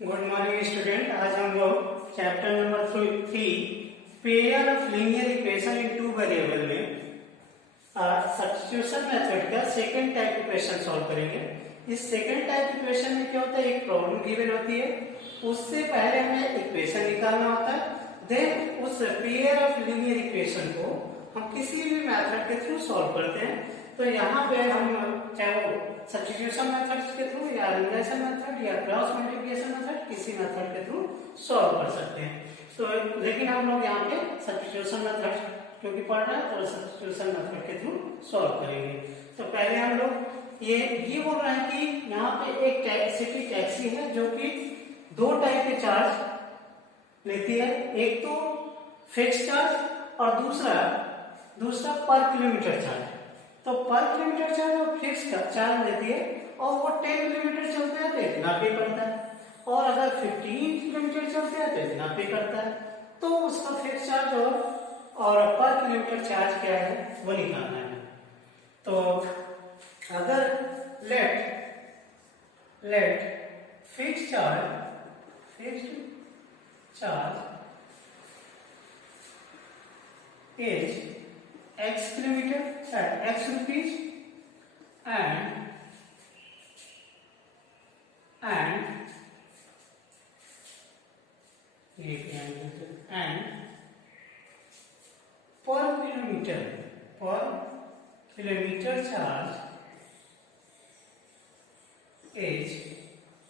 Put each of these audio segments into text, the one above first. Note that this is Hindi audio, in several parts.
Good morning student. आज हम लोग chapter number 3 pair of linear equation in two variable में सब्स्टिट्यूशन मेथड का सेकंड टाइप इक्वेशन सॉल्व करेंगे। इस सेकंड टाइप इक्वेशन में क्या होता है, एक प्रॉब्लम गिवन होती है, उससे पहले हमें इक्वेशन निकालना होता है, देन उस पेयर ऑफ लीनियर इक्वेशन को हम किसी भी मेथड के थ्रू सॉल्व करते हैं। तो यहाँ पे हम चाहे वो सब्स्टिट्यूशन मेथड के थ्रू या एलिमिनेशन मेथड या क्रॉस मल्टीप्लिकेशन मेथड, किसी मेथड के थ्रू सॉल्व कर सकते हैं। तो लेकिन हम लोग यहाँ पे सब्स्टिट्यूशन मेथड क्योंकि पढ़ रहे हैं तो सब्स्टिट्यूशन मेथड के थ्रू सॉल्व करेंगे। तो पहले हम लोग ये बोल रहे हैं कि यहाँ पे एक सिटी टैक्सी है जो कि दो टाइप के चार्ज लेती है, एक तो फिक्स चार्ज और दूसरा पर किलोमीटर चार्ज। तो पर किलोमीटर चार्ज और फिक्स चार्ज लेती है और वो 10 किलोमीटर चलते हैं तो इतना पे करता है, और अगर 15 किलोमीटर चलते हैं तो इतना पे करता है। तो उसका फिक्स चार्ज और पर किलोमीटर चार्ज क्या है वो निकालना है। तो अगर let fix charge is x kilometer at x rupees and per kilometer charge is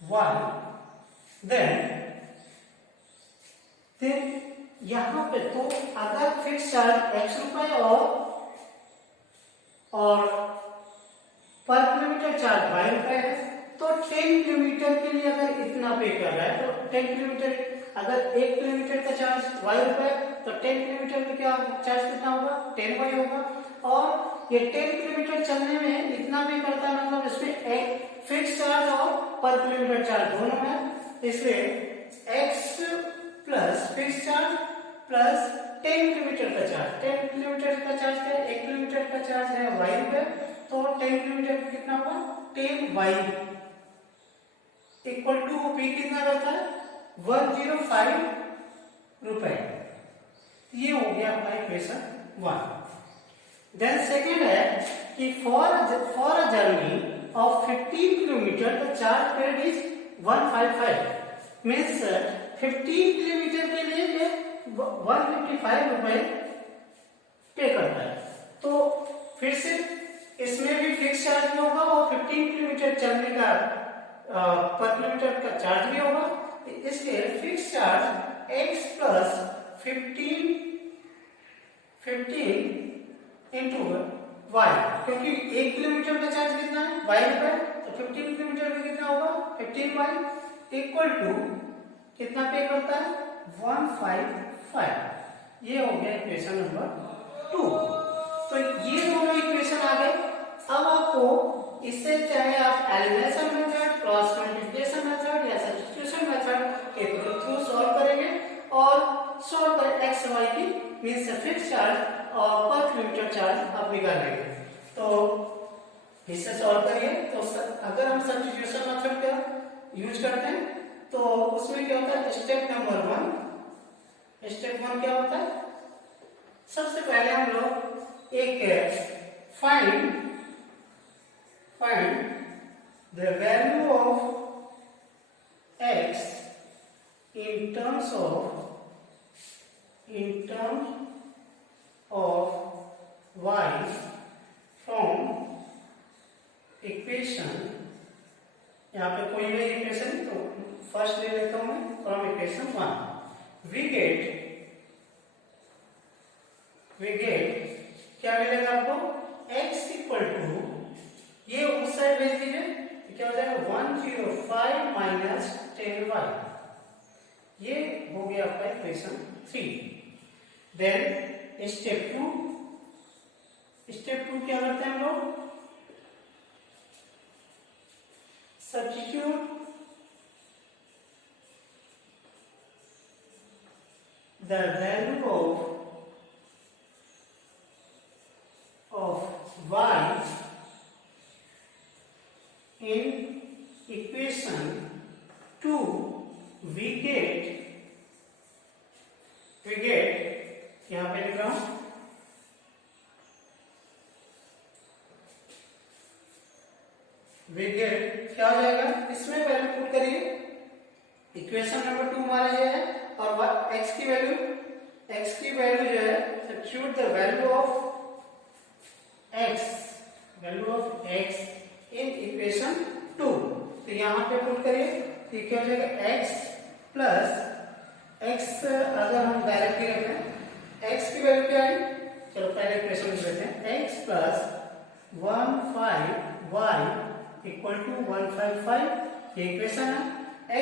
1, then यहाँ पे तो अगर फिक्स चार्ज x रुपए और पर किलोमीटर चार्ज y रुपए है, तो 10 किलोमीटर के लिए अगर इतना पे कर रहा है तो 10 किलोमीटर, अगर 1 किलोमीटर का चार्ज y रुपए तो 10 किलोमीटर में क्या चार्ज कितना होगा, 10y होगा। और ये 10 किलोमीटर चलने में इतना पे करता है, मतलब इसमें एक फिक्स चार्ज और पर किलोमीटर चार्ज दोनों है, इसलिए x plus fix charge plus 10 kilometre का चार्ज। 10 किलोमीटर का चार्ज क्या है, 1 किलोमीटर का चार्ज है y रुपए, तो 10 किलोमीटर का कितना होगा 10y इक्वल टू p कितना रहता है 105 रुपए। ये हो गया आपका इक्वेशन 1। देन सेकंड है कि for a journey of 15 kilometre the charge paid is 155, means 15 kilometre के लिए ये 155 रुपए पे करता है। तो फिर से इसमें भी फिक्स चार्ज भी होगा और 15 किलोमीटर चलने का पर किलोमीटर का चार्ज भी होगा, इसलिए fix charge x plus 15 into y, क्योंकि 1 किलोमीटर का चार्ज कितना है y रुपए, तो 15 किलोमीटर में कितना होगा 15y इक्वल टू कितना पे करता है 155। ये हो गया इक्वेशन नंबर 2। तो ये दोनों इक्वेशन आ गए। अब आपको इससे चाहे आप elimination method, cross multiplication method या सब्स्टिट्यूशन मेथड के थ्रू सॉल्व करेंगे और सॉल्व कर एक्स वाई की मींस फिक्स चार्ज और पर किलोमीटर चार्ज आप निकालेंगे। तो इससे सॉल्व करिए। तो अगर हम सब्स्टिट्यूशन मेथड का यूज करते हैं तो उसमें क्या होता है, स्टेप नंबर 1 क्या होता है, सबसे पहले हम लोग एक find the value of x in terms of y from equation, यहाँ पे कोई भी इक्वेशन तो फर्स्ट ले लेता हूं मैं फ्रॉम इक्वेशन 1। वी गेट क्या मिलेगा आपको, x इक्वल टू, ये उस साइड भेज दीजिए, क्या हो जाएगा 105 माइनस 10y। ये हो गया आपका इक्वेशन 3। देन स्टेप 2 क्या करते हैं हम लोग, substitute the value of y in equation 2 we get यहां पे लिख रहा हूं, वी गेट क्या हो जाएगा, इसमें वैल्यू पुट करिए। इक्वेशन नंबर 2 हमारा ये है, और x की वैल्यू जो है, substitute the value of x in equation 2। तो यहां पे पुट करिए, तो क्या हो जाएगा x प्लस x, अगर हम डायरेक्टली रखें x की वैल्यू क्या है, चलो पहले इक्वेशन में लेते हैं, x plus 15y equal to 155, ये इक्वेशन है।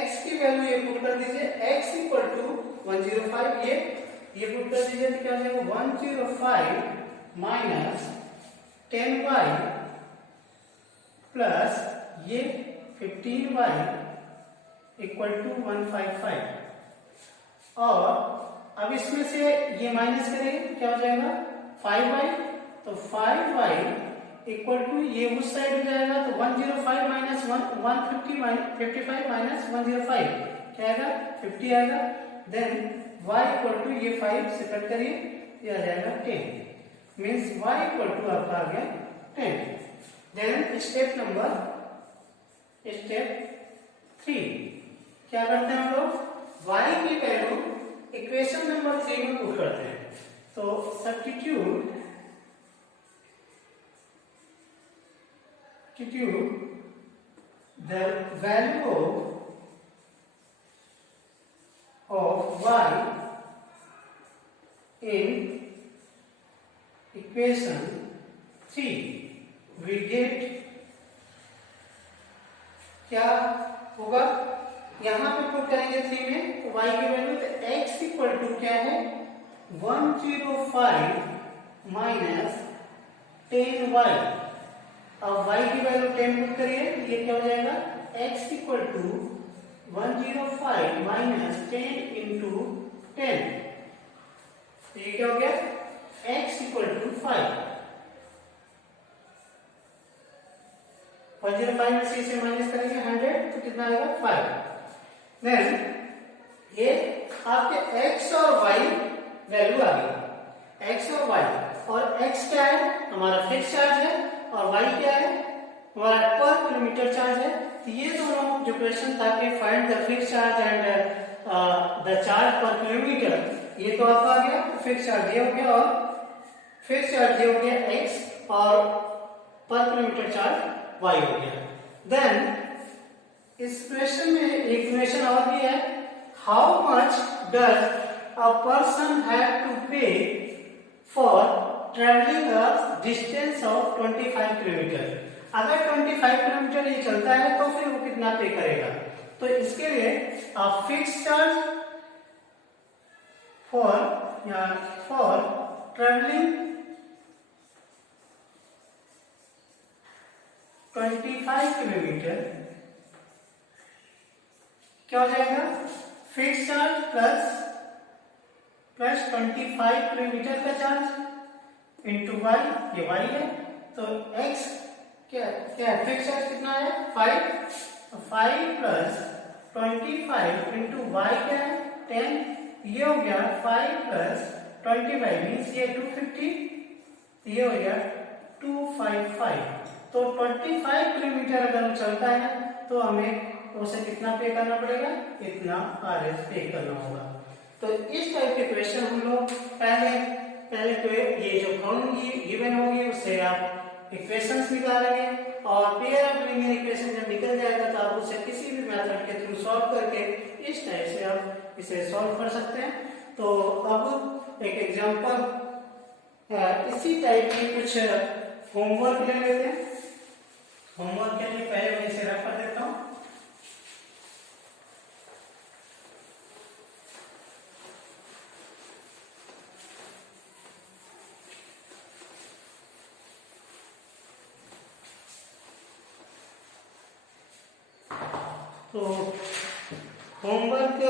x की वैल्यू ये पुट कर दीजिए, x इक्वल टू 105, ये पुट कर दीजिए, तो क्या हो जाएगा 105 माइनस 10y प्लस ये 15y इक्वल टू 155, और अब इसमें से ये माइनस करेंगे, क्या हो जाएगा 5y, तो 5y इक्वल टू ये उस साइड हो जाएगा, तो 105 माइनस 155 माइनस 105 क्या आएगा 50 आएगा। देन y इक्वल टू ये 5 से कट करिए, ये आ जाएगा 10, मीन्स y इक्वल टू आपका आ गया 10। देन स्टेप 3 क्या करते हैं हम लोग, y की वैल्यू इक्वेशन नंबर 3 में पुट करते हैं। तो substitute the value of y in equation 3, we get क्या होगा, यहां पे पुट करेंगे 3 में, तो y की वैल्यू, तो x इक्वल टू क्या है 105 माइनस 10y, अब y की वैल्यू 10 पुट करिए, ये क्या हो जाएगा x equal to 105 minus 10 into 10, तो ये क्या हो गया x इक्वल टू 5, 105 में से माइनस करेंगे 100, तो कितना आएगा 5। देन ये आपके x और y वैल्यू आ गई, x और y, और x क्या है हमारा फिक्स चार्ज है, और y क्या है हमारा पर किलोमीटर चार्ज है। तो ये दोनों जो क्वेश्चन था कि find the fix charge and the charge पर किलोमीटर, ये तो आपका आ गया, फिक्स चार्ज ये हो गया, और फिक्स चार्ज ये हो गया x, और पर किलोमीटर चार्ज y हो गया। देन इस क्वेश्चन में एक क्वेश्चन और भी है, how much does a person have to pay for travelling a distance of 25 kilometre. अगर 25 किलोमीटर ये चलता है तो फिर वो कितना पे करेगा, तो इसके लिए आप fix charge for travelling 25 kilometre क्या हो जाएगा, फिक्स चार्ज प्लस 25 किलोमीटर का चार्ज इंटू y, ये y है, तो x क्या है फिक्स चार्ज कितना है 5, तो 5 प्लस 25 इंटू y क्या है 10, ये हो गया 5 प्लस 25 मीन्स ये 250, ये हो गया 255। तो 25 किलोमीटर अगर चलता है तो हमें उसे कितना पे करना पड़ेगा, इतना RS पे करना होगा। तो इस टाइप के क्वेश्चन हम लोग पहले तो ये जो फॉर्मूला गिवन होगी उससे आप इक्वेशंस निकालेंगे, और पेयर ऑफ लीनियर इक्वेशन जब निकल जाएगा तो आप उसे किसी भी मेथड के थ्रू सॉल्व करके इस टाइप से आप इसे सॉल्व कर सकते हैं। तो अब एक एग्जांपल इसी टाइप की कुछ होमवर्क ले लेते हैं। होमवर्क के लिए पहले मैं इसे रख कर देता हूं। तो होमवर्क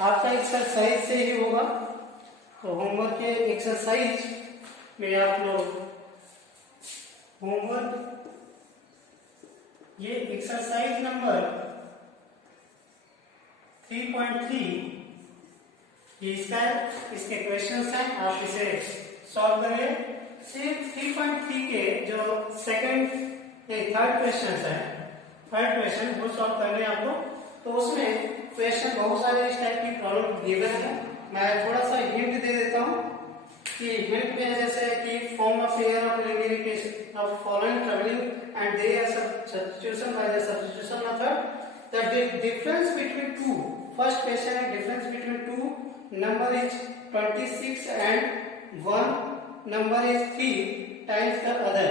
आपका एक्सरसाइज से ही होगा। तो होमवर्क के एक्सरसाइज में आप लोग होमवर्क ये एक्सरसाइज नंबर 3.3 इसका इसके क्वेश्चंस हैं, आप इसे सॉल्व करिए। सिर्फ 3.3 के जो थर्ड क्वेश्चन है, थर्ड क्वेश्चन वो सॉल्व करने हैं आपको। तो उसमें क्वेश्चन बहुत सारे इस टाइप की प्रॉब्लम गिवन है। मैं थोड़ा सा हिंट दे देता हूँ कि हिंट में जैसे कि form of fair of linear of following travelling and they are substitution by the substitution method the difference between two, first question है difference between two number is 26 and one number is 3 times the other.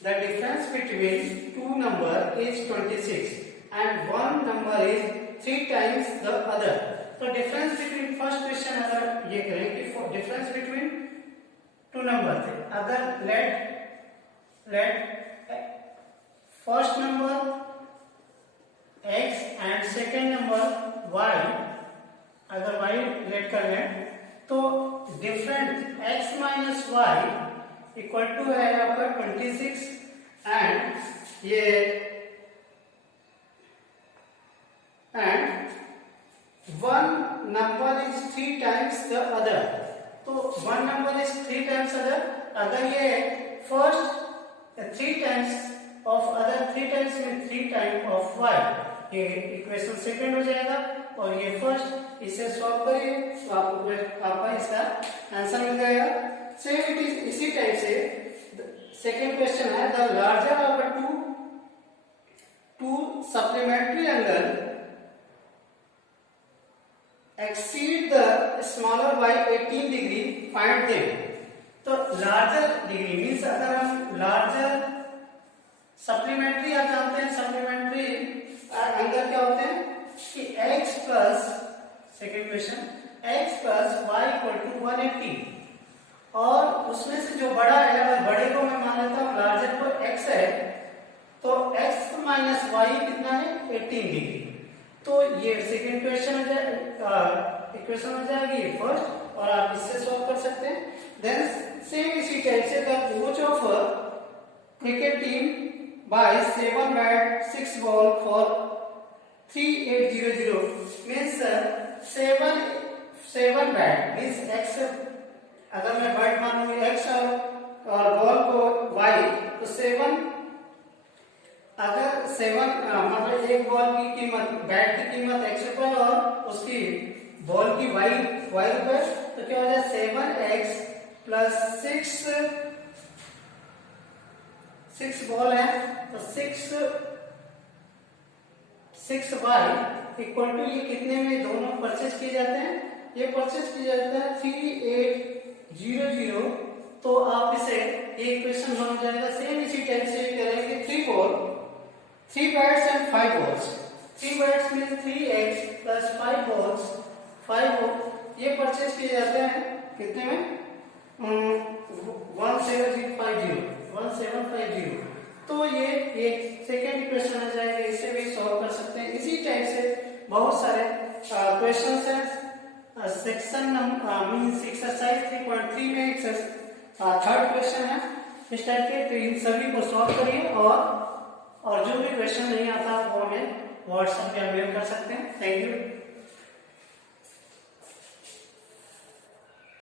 The difference between two number is 26 and one number is 3 times the other. So difference between first question अगर ये करें कि difference between two number थे, अगर let first number x and second number y, अगर y let कर लें तो different x minus y equal to है आपका 26 एंड ये one number is 3 times the other. तो one number is 3 times other, अगर ये first 3 times of other, 3 times में 3 टाइम ऑफ वाई, ये इक्वेशन सेकंड हो जाएगा और ये फर्स्ट। इसे सॉल्व करिए तो आपका इसका आंसर मिल जाएगा। सेम इट इज इसी टाइप से सेकंड क्वेश्चन है the larger of to supplementary angle exceed the smaller by 18 degree find them. तो लार्जर डिग्री मींस अगर हम लार्जर सप्लीमेंट्री, आप जानते हैं सप्लीमेंट्री एंगल क्या होते हैं कि x plus, second question, x plus y equal to 180 और उसमें से जो बड़ा है, अगर बड़े को मैं मान लेता हूँ लार्जर को x है तो x माइनस वाई कितना है 18 डिग्री। तो ये सेकेंड क्वेश्चन हो जाए, इक्वेशन हो जाएगी फर्स्ट और आप इससे सॉल्व कर सकते हैं। देन सेम इसी टाइप से the coach of cricket team by 7 bat 6 ball for 3800 means 7 bat means x, अगर मैं बैट मानूंगी x और बॉल को y, तो 7, अगर 7 मतलब एक बॉल की कीमत, बैट की कीमत x रुपए और उसकी बॉल की y रुपए, तो क्या हो जाए 7x प्लस 6 बॉल है तो 6y इक्वल टू, ये कितने में दोनों परचेज किए जाते हैं, ये परचेज किए जाते हैं 3800। तो आप इसे ये इक्वेशन बन जाएगा। सेम इसी टाइप से करेंगे 3 bats and 5 balls, 3 bats mean 3x plus 5 balls 5 ball, ये परचेज किए जाते हैं कितने में 1750। तो ये सेकेंड इक्वेशन आ जाएगा, इसे भी सॉल्व कर सकते हैं। इसी टाइप से बहुत सारे क्वेश्चंस हैं। सेक्शन मींस एक्सरसाइज 3.3 में थर्ड क्वेश्चन है इस टाइप के, तो इन सभी को सॉल्व करिए और जो भी क्वेश्चन नहीं आता वो हमें व्हाट्सएप पे मेल कर सकते हैं। Thank you.